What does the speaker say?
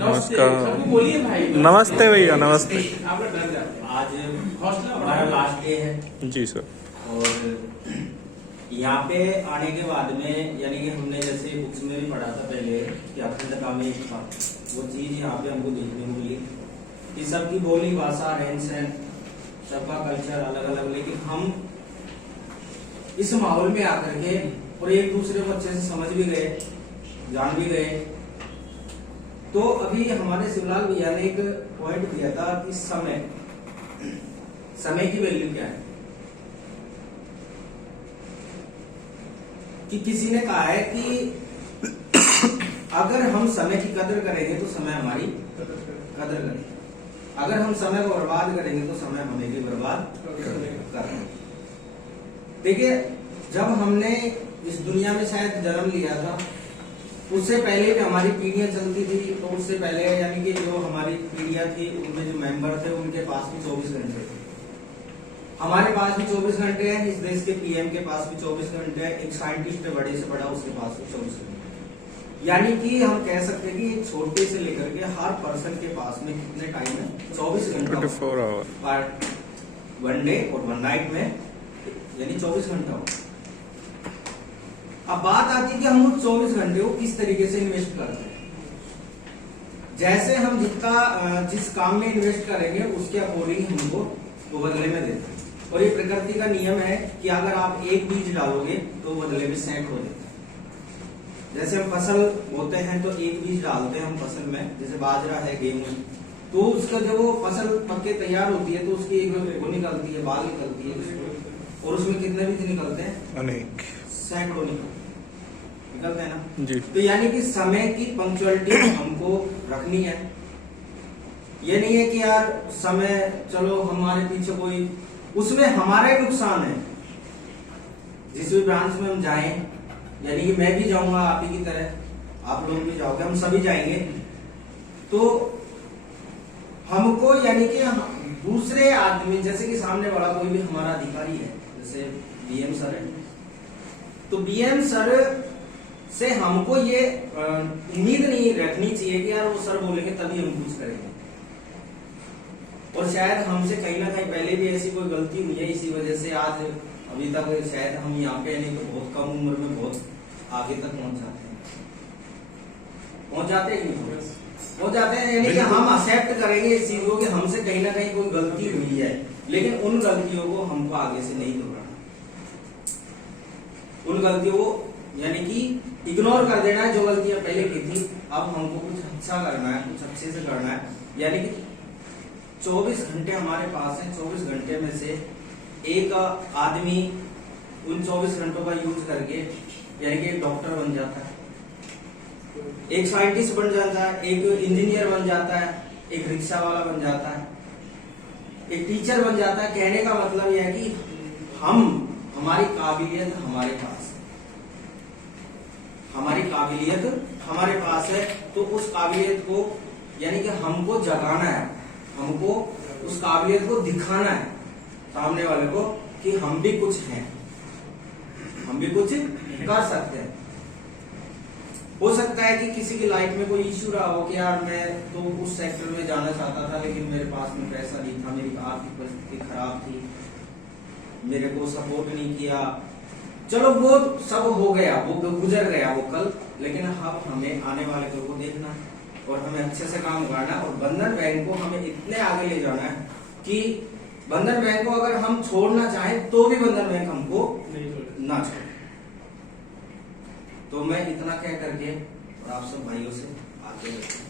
नमस्कार। बोलिए भाई। नमस्ते भैया, नमस्ते। आज हमारा लास्ट डे है जी सर। और यहाँ पे आने के बाद में यानी कि हमने जैसे बुक्स में भी पढ़ा था पहले कि अखंड का में एक था, वो चीज यहाँ पे हमको देखने को मिली कि सबकी बोली भाषा रहन सहन सबका कल्चर अलग अलग, लेकिन हम इस माहौल में आकर के और एक दूसरे को अच्छे से समझ भी गए, जान भी गए। तो अभी हमारे शिवलाल भैया ने एक पॉइंट दिया था कि समय की वैल्यू क्या है। कि किसी ने कहा है कि अगर हम समय की कदर करेंगे तो समय हमारी कदर करेगा, अगर हम समय को बर्बाद करेंगे तो समय हमें भी बर्बाद करेगा। देखिए, जब हमने इस दुनिया में शायद जन्म लिया था उससे पहले भी हमारी पीढ़ियां चलती थी, तो उससे पहले यानी कि जो हमारी पीढ़ियां थी उनमें जो मेंबर थे उनके पास भी 24 घंटे थे, हमारे पास भी 24 घंटे हैं, इस देश के पीएम के पास भी 24 घंटे हैं, एक साइंटिस्ट है बड़े से बड़ा उसके पास भी 24 घंटे। यानी कि हम कह सकते हैं कि छोटे से लेकर के हर पर्सन के पास में कितने टाइम है, 24 घंटा, 24 आवर, वन डे और वन नाइट में यानी 24 घंटा हो। अब बात आती है कि हम उस 24 घंटे को किस तरीके से इन्वेस्ट करते हैं। जैसे हम जिस काम में इन्वेस्ट करेंगे उसके अकॉर्डिंग हमको वो बदले में देते हैं। और ये प्रकृति का नियम है कि अगर आप एक बीज डालोगे तो बदले में सैकड़ों देते हैं। जैसे हम फसल बोते हैं तो एक बीज डालते हैं हम फसल में, जैसे बाजरा है, गेहूं, तो उसका जब वो फसल पक्के तैयार होती है तो उसकी एक वो निकलती है, बाल निकलती है, और उसमें कितने बीज निकलते हैं, अनेक, सैकड़ों निकलते हैं ना जी। तो यानी कि समय की पंक्चुअलिटी हमको रखनी है। ये नहीं है कि यार समय चलो हमारे पीछे कोई, उसमें हमारा ही नुकसान है। जिस भी ब्रांच में हम जाएं, यानी कि मैं भी जाऊंगा आप ही की तरह, आप लोग भी जाओगे, हम सभी जाएंगे, तो हमको यानी कि दूसरे आदमी, जैसे कि सामने वाला कोई भी हमारा अधिकारी है, जैसे बीएम सर है, तो बीएम सर से हमको ये उम्मीद नहीं रखनी चाहिए कि यार वो सर बोलेंगे तभी हम कुछ करेंगे। और शायद हमसे कहीं ना कहीं पहले भी ऐसी कोई गलती हुई है, इसी वजह से आज अभी तक शायद हम यहाँ पे नहीं तो बहुत कम उम्र में बहुत आगे तक पहुंच जाते हैं, पहुंच जाते हैं। यानी कि हम एक्सेप्ट करेंगे इस चीज को कि हमसे कहीं ना कहीं कोई गलती हुई है, लेकिन उन गलतियों को हमको आगे से नहीं दोहराना, उन गलतियों को यानी कि इग्नोर कर देना है। जो गलतियां पहले की थी अब हमको कुछ अच्छा करना है, कुछ अच्छे से करना है। यानी कि 24 घंटे हमारे पास है, 24 घंटे में से एक आदमी उन 24 घंटों का यूज करके यानी कि एक डॉक्टर बन जाता है, एक साइंटिस्ट बन जाता है, एक इंजीनियर बन जाता है, एक रिक्शा वाला बन जाता है, एक टीचर बन जाता है। कहने का मतलब यह है कि हमारी काबिलियत हमारे पास है, हमारी काबिलियत हमारे पास है, तो उस काबिलियत को यानी कि हमको जगाना है, हमको उस काबिलियत को दिखाना है सामने वाले को कि हम भी कुछ हैं, हम भी कुछ कर सकते हैं। हो सकता है कि किसी की लाइफ में कोई इश्यू रहा हो कि यार मैं तो उस सेक्टर में जाना चाहता था लेकिन मेरे पास में पैसा नहीं था, मेरी आर्थिक परिस्थिति खराब थी, मेरे को सपोर्ट नहीं किया, चलो वो सब हो गया, वो गुजर गया वो कल, लेकिन अब हमें आने वाले कल को देखना है और हमें अच्छे से काम करना है। और बंधन बैंक को हमें इतने आगे ले जाना है कि बंधन बैंक को अगर हम छोड़ना चाहें तो भी बंधन बैंक हमको ना छोड़े। तो मैं इतना कह करके और आप सब भाइयों से आगे बढ़ता हूं।